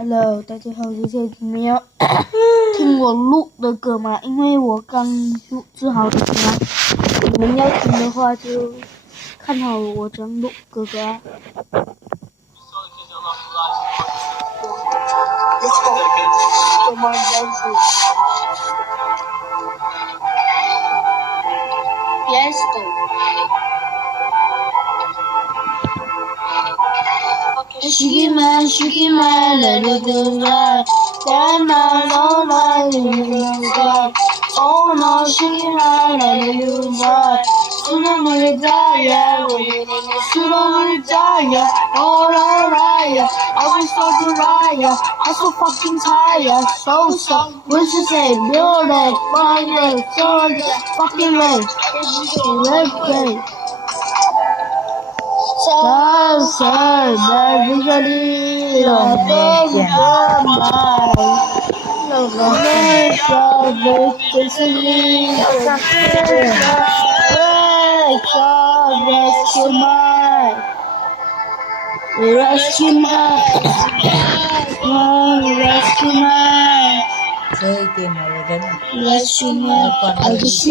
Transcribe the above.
Hello，大家好，今天你们要听我录的歌吗？因为我刚录制好的歌吗？你们要听的话就看好我这样录哥哥啊。Let's go. Come on, dance. Yes, go. Shiki man, let it go right. Damn, man, all night, let it go right. Oh no, shiki man, let it go right. Sooner or later, yeah, sooner or later, yeah. Alright, yeah. I will start to riot, yeah. I'm so fucking tired, so. What you say? Build it, fire, soldier, fucking red, play. Sunset, magically, love is mine. Let's love electricity, rescue mine. Rescue mine. Rescue mine. chơi tiền nào rồi đấy Rescue mine. còn I just